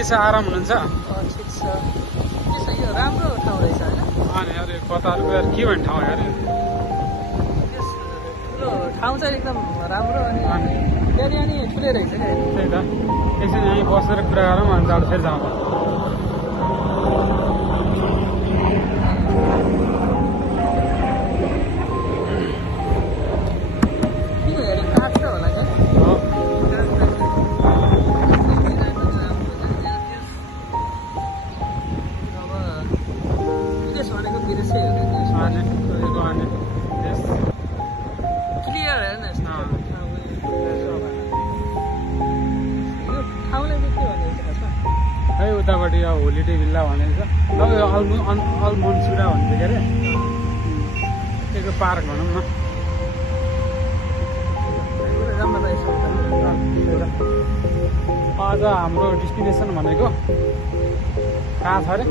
के छ आराम हुनुहुन्छ? ठिक छ। के छ यो राम्रो ठाउँ रहेछ हैन? अनि अरे कतारको यार के भन्ने ठाउँ यार ठुलो ठाउँ चाहिँ एकदम राम्रो अनि बिहानी ठुलै रहेछ क्या। त्यही त एकछिन यहीँ बसेर कुरा गरौँ अनि जाँदा फेरि जाउँ। क्लियर हेर्न ठाउँलाई चाहिँ के भन्दैछ खासमा? है उतापट्टि अब होलिडे भिल्ला भनेको छ ल यो अल्मोन्सुरा भन्छ के अरे त्यही पार्क भनौँ न। राम्रो रहेछ। आज हाम्रो डेस्टिनेसन भनेको कहाँ छ अरे?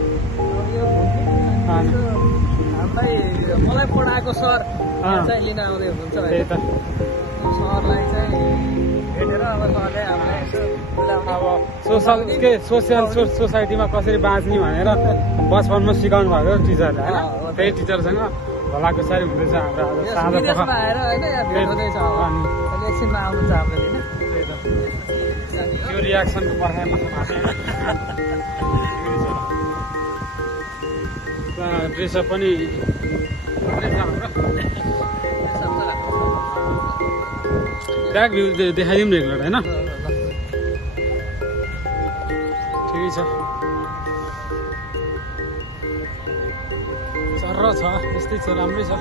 मलाई पढाएको सर चाहिँ लिन आउँदै हुनुहुन्छ। त्यही त सरलाई चाहिँ भेटेर अब सरले हामीलाई अब सोसियल सोसाइटीमा कसरी बाँच्ने भनेर बचपनमा सिकाउनु भएको टिचरले होइन? त्यही टिचरसँग भलाकुसारी हुँदैछ हाम्रो आज साँझ विदेशमा आएर होइन यहाँ भेट हुँदैछ। एकछिनमा आउनुहुन्छ हामीले होइन? त्यही त त्यो रियाक्सनको पर्खाइमा ड्रेसअप पनि ब्याक भ्यू देखाइदिउँ रेगुलर होइन? ठिकै छ चर्र छ यस्तै छ राम्रै छ।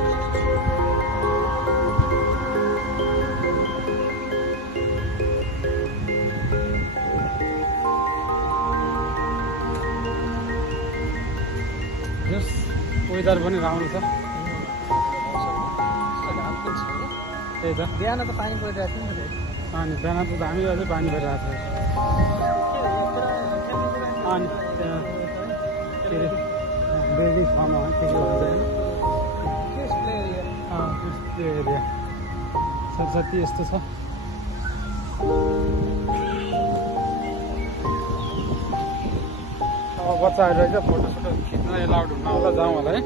वेदर पनि राम्रो छ। त्यही त बिहान त पानी परिरहेको थियो नि। अनि बिहान त दामी अझै पानी परिरहेको थियो। अनि त्यहाँ के अरे बेबी फार्म के के भन्छ होइन? त्यो एरिया जति यस्तो छ। अब बच्चाहरू रहेछ फोटो खिच्न एलाउड हुन्न होला जाउँ होला है।